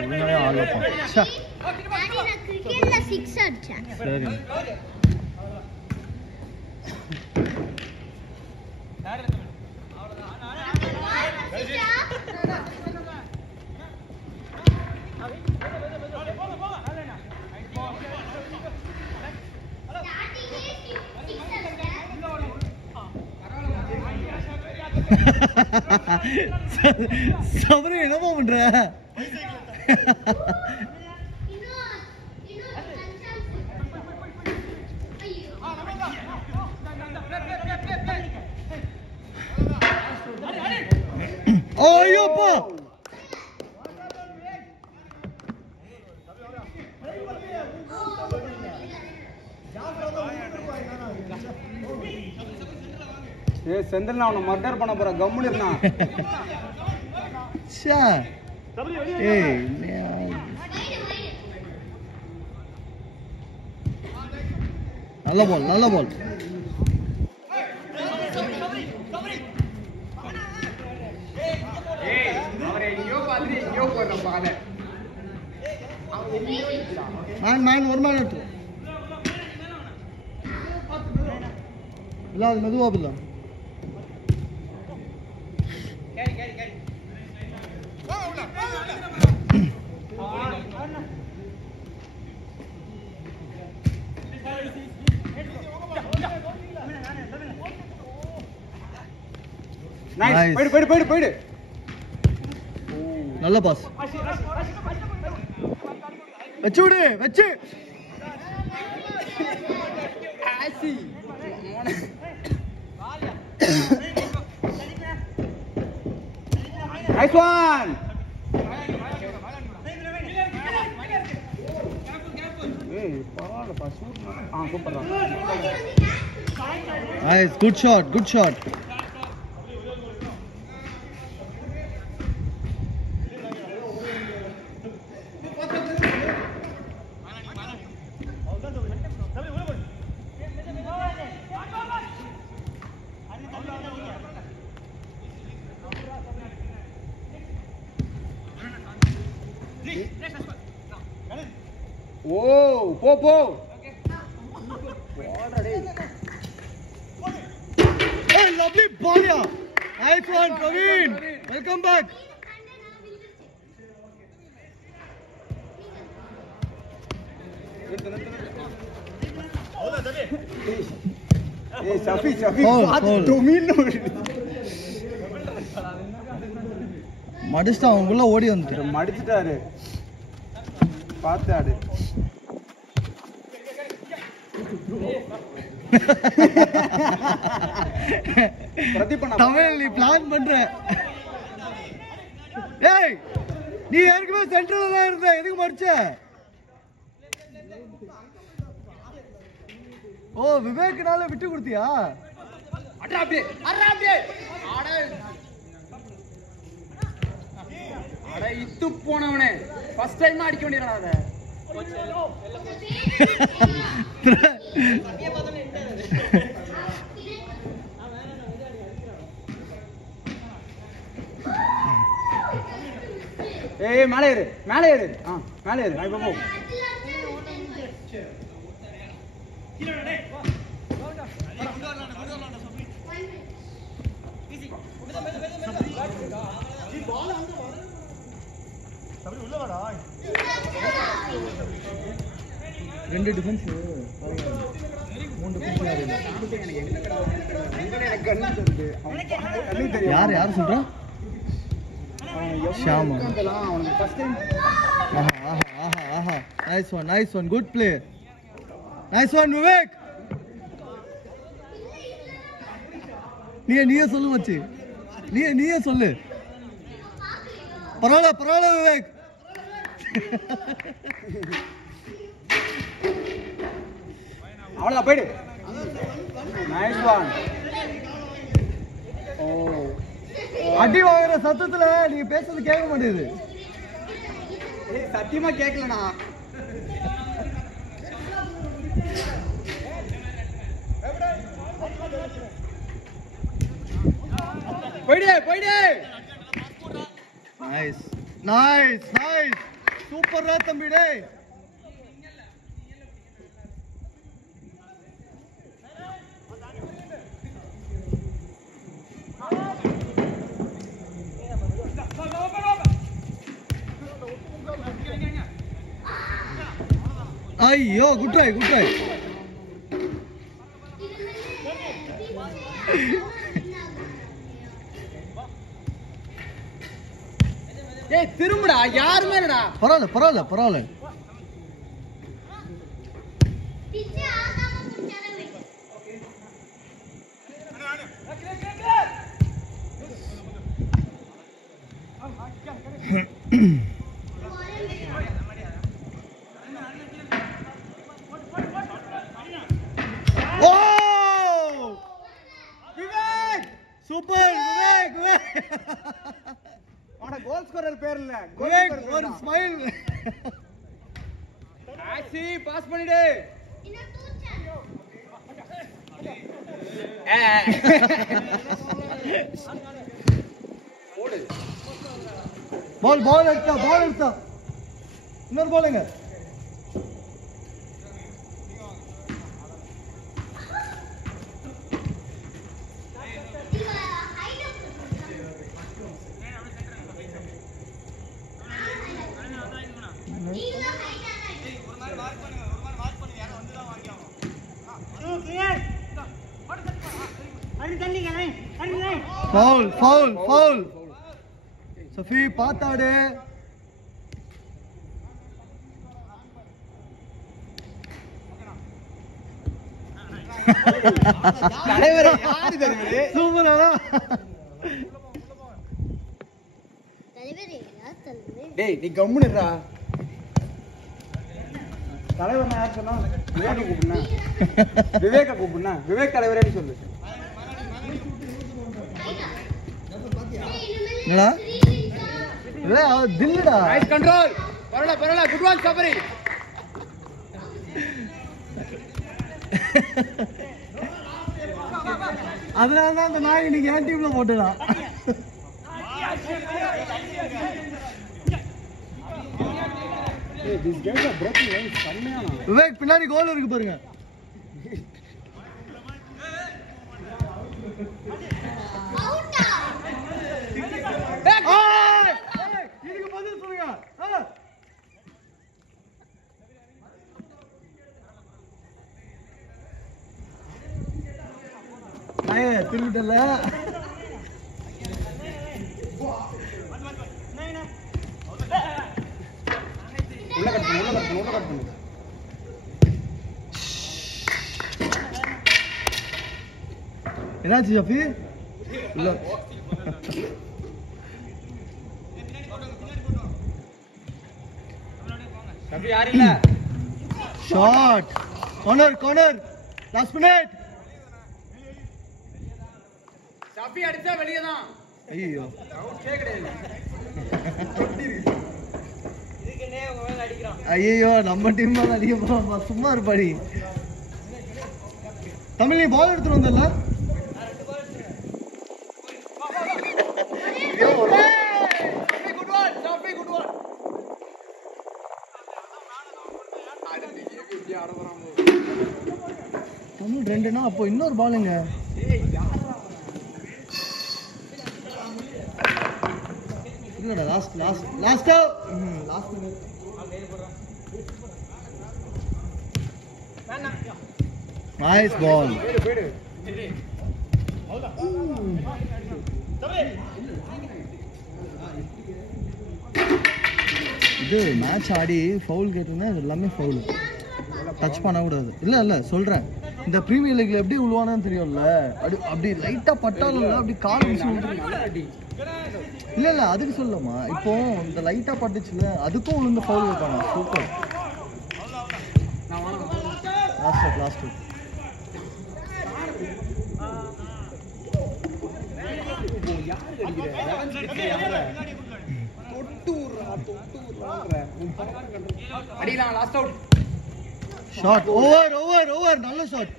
உடனே ஆல் வைப்பான். கிரிக்கெட்ல 6 அடிச்சேன். சரி. சபரி என்னப்பா பண்ற? ஐயோப்பா ஏய் செந்தில் அவனை மர்டர் பண்ண போற கம்முனு இருந்தான். ச்சா ஏய் நல்ல பால் நல்ல பால். ஏய் அவரே எங்கயோ பாத்து எங்கயோ போற பால. நான் ஒரு மேன் எடுத்து இல்ல அது மெதுவா இல்ல. நைஸ் போய்டு நல்ல பாஸ். வெச்சு விடு வெச்சு. ஆசி நைஸ் ஒன். ஏய் பரவாயில்ல boss super. Nice good shot. ஓ போ Hey, lovely ball, yeah. Nice one, Praveen. Welcome back. ஏய் ஷஃபி மடிச்சிட்டு அவங்களுக்குள்ள ஓடி வந்து மடிச்சிட்டாரு. பார்த்து ஆடு. தமிழ் நீ பிளான் பண்ற. ஏய் நீ ஏற்கனவே சென்டர்ல தான் இருந்த, எதுக்கு மடிச்ச? ஓ விவேக்னால விட்டு கொடுத்தியா? அட இத்து போனவனே ஃபர்ஸ்ட் டைம் அடிக்க வேண்டியடா அத. ஏய் மேலே ஏறு மேலே ஏறு நான் இப்ப போ. ரெண்டு டிஃபென்ஸ் யார் யார் சொல்றா? ஷாமா. ஆஹா nice one good play. Nice one Vivek. நீயே சொல்லு மச்சி, நீயே சொல்லு. பரவாயில்ல விவேக். அவ்வளவுதான் போயிடு. Nice one. ஓ அடி வாங்குற சத்தத்துல நீங்க பேசுறது கேட்க மாட்டேங்குது. சத்தியமா கேட்கலண்ணா. போயிடு. நைஸ் சூப்பரா தம்பி டேய். ஐயோ குட் ட்ரை குட் ட்ரை. ஏய் திரும்புடா யாருமே இல்லடா. பரவாயில்ல பரவாயில்ல பரவாயில்ல. சூப்பர் விவேக் விவேக். ஆனா கோல் ஸ்கோரர் பேர் இல்ல. விவேக் ஒரு ஸ்மைல். ஆசி பாஸ் பண்ணிடு. ஓடு. பால் எடுத்தா. இன்னொரு பாலுங்க. ஃபவுல். சஃபி பாத்தாடு. தலைவர் யாரு தெரியுது? சூப்பரா. டேய் நீ கம்முனுடா. தலைவர் நான் யார் சொன்னா? விவேக கூப்பிடுனா. விவேக் தலைவரேன்னு சொல்லு. என்னடா? தில்லுடா. Nice control. பரவாயில்ல குட் ஒன் சபரி. அதனாலதான் அந்த நாய் இன்னைக்கு என் டீம்ல போட்டுதான். விவேக் பின்னாடி கோல் இருக்கு பாருங்க. இதுக்கு பதில் சொல்லுங்க. திரும்பிட்டல. உள்ள கட் பண்ணு. என்னாச்சு ஜாஃபி? இல்ல சபி யார் இல்ல. Shot. Corner. Last Sabi அடிச்சா வெளிய தான். ஐயோ. அவுட்டே கிடையாது. ஐயோ நம்ம டீம் தான் அடிக்க போறோம். சும்மா இருப்பாடி. தமிழ் நீ பால் எடுத்துட்டு வந்தல. தமிழ் ரெண்டுனா அப்போ இன்னொரு பாலுங்க. இல்லடா லாஸ்ட். Nice ball. இது மேட்ச் ஆடி ஃபவுல் கேட்டுனா எல்லாமே ஃபவுல். டச் பண்ணக்கூடாது. இல்லை சொல்கிறேன். இந்த ப்ரீமியர் லீக்ல எப்படி விழுவானு தெரியும்ல. அப்படி லைட்டாக பட்டாலும் அப்படி காலம் இல்லை அதுக்கு சொல்லமா. இப்போ இந்த லைட்டாக பட்டுச்சுல அதுக்கும் விழுந்த ஃபவுல் வைப்பாங்க. சூப்பர். லாஸ்ட் அடிக்கலாம் லாஸ்ட் அவுட். ஷாட். ஓவர் நல்ல ஷாட்.